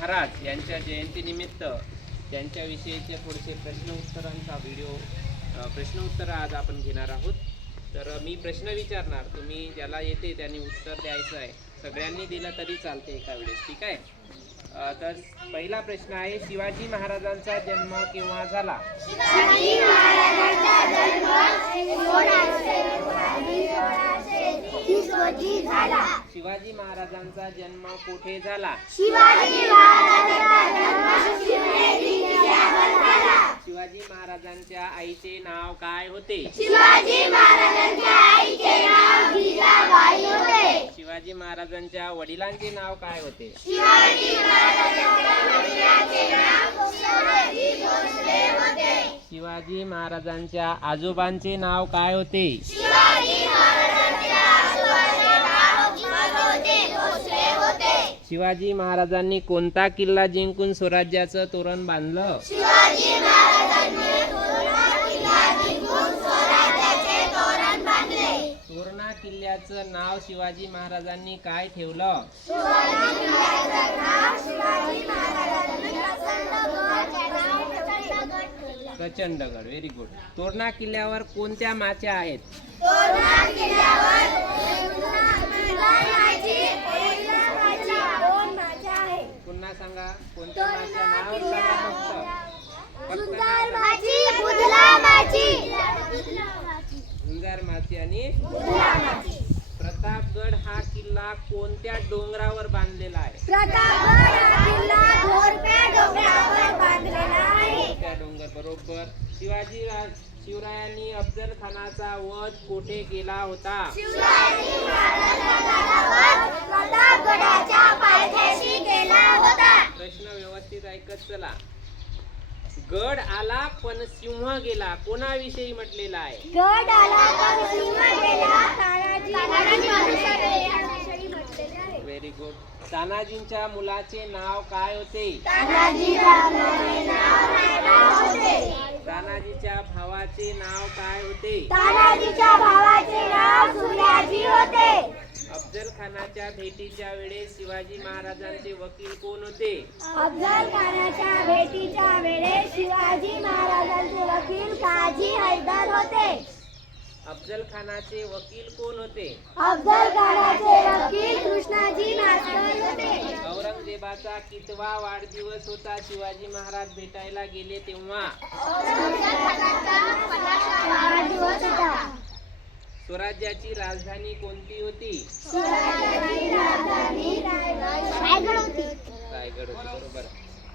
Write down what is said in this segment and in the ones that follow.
महाराज यांच्या जयंतीनिमित्त त्यांच्याविषयीचे थोडेसे प्रश्न उत्तर आज आपण घेणार आहोत. तर मी प्रश्न विचारणार, तुम्ही ज्याला येते त्यांनी उत्तर द्यायचं आहे. सगळ्यांनी दिलं तरी चालते एका वेळेस, ठीक आहे. तर पहिला प्रश्न आहे, शिवाजी महाराजांचा जन्म केव्हा झाला? शिवाजी महाराजांचा जन्म 1616 रोजी झाला. शिवाजी महाराजांचा जन्म कुठे झाला? शिवाजी महाराजांचा जन्म शिवनेरी किल्ल्यावर झाला. शिवाजी महाराजांच्या आईचे नाव काय होते? शिवाजी महाराजांच्या आईचे नाव जिजाबाई होते. शिवाजी महाराजांच्या वडिलांचे नाव काय होते? शिवाजी महाराजांच्या वडिलांचे नाव शिवाजी भोसले होते. शिवाजी महाराजांच्या आजोबांचे नाव काय होते? शिवाजी महाराजांच्या आजोबांचे नाव माधवजी भोसले होते. शिवाजी महाराजांनी कोणता किल्ला जिंकून स्वराज्याचं तोरण बांधलं? शिवाजी महाराजांनी तोरणा किल्ला जिंकून स्वराज्याचे तोरण बांधले. तोरणा किल्ल्याचं नाव शिवाजी महाराजांनी काय ठेवलं? शिवाजी किल्ल्याचं नाव शिवाजी महाराजांनी प्रचंडगड. Very good. तोरणा किल्ल्यावर कोणत्या माच्या आहेत? तोरणा किल्ल्यावर दोन माच्या आहेत. पुन्हा सांगा, कोणत्या माच्या नाव सांगा फक्त. सुंदर माची, बुधला माची. झुंजार माची आणि बुधला माची. प्रतापगड हा किल्ला कोणत्या डोंगरावर बांधलेला आहे? प्रतापगड हा किल्ला घोरप्या डोंगरावर बांधलेला आहे. त्या डोंगर बरोबर. शिवरायांनी अफजल खानाचा वध कुठे केला होता? शिवाजी महाराजांचा वध प्रतापगडाच्या पायथ्याशी केला होता. प्रश्न व्यवस्थित ऐकत चला. गड आला पण सिंह गेला कोणाविषयी म्हटलेला आहे? गड आला पण सिंह गेला तानाजी महाराजांविषयी म्हटलेले आहे. Very good. तानाजींच्या मुलाचे नाव काय होते? तानाजी रामाचे नाव रायराव होते. तानाजीच्या भावाचे नाव काय होते? तानाजीच्या भावाचे नाव सूर्याजी होते. अफजल खानाच्या भेटीच्या वेळेस शिवाजी महाराजांचे वकील कोण होते? अफजल खानाच्या भेटीच्या वेळेस शिवाजी महाराजांचे वकील काझी हैदर होते. अफजल खानाचे वकील कोण होते? अफजल खानाचे वकील कृष्णाजी मास्तर होते. औरंगजेबाचा कितवा वाढदिवस होता शिवाजी महाराज भेटायला गेले तेव्हा? वाढदिवस होता. स्वराज्याची राजधानी कोणती होती? स्वराज्याची राजधानी रायगड होती. रायगड होती, बरोबर.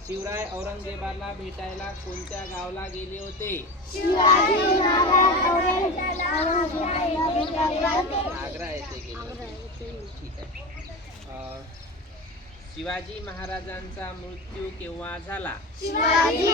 शिवराय औरंगजेबाला भेटायला कोणत्या गावाला गेले होते? शिवाजी महाराज आग्रा येथे गेले होते. ठीक आहे. शिवाजी महाराजांचा मृत्यू केव्हा झाला? शिवाजी